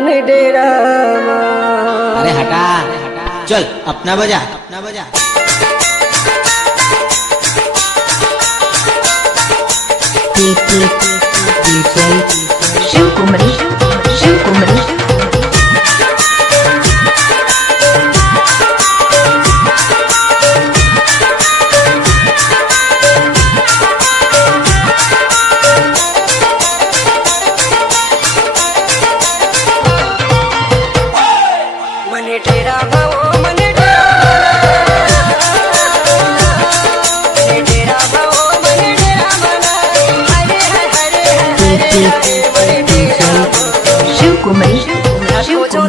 मन डेरा। अरे हटा, चल अपना बजा, अपना बजा। शिव कुमारी, शिव कुमारी। मन डेरा भवो मन डेरा, मन डेरा भवो मन डेरा मना। हरे हरे हरे हरे मन डेरा। शिव कुमारी, शिव जो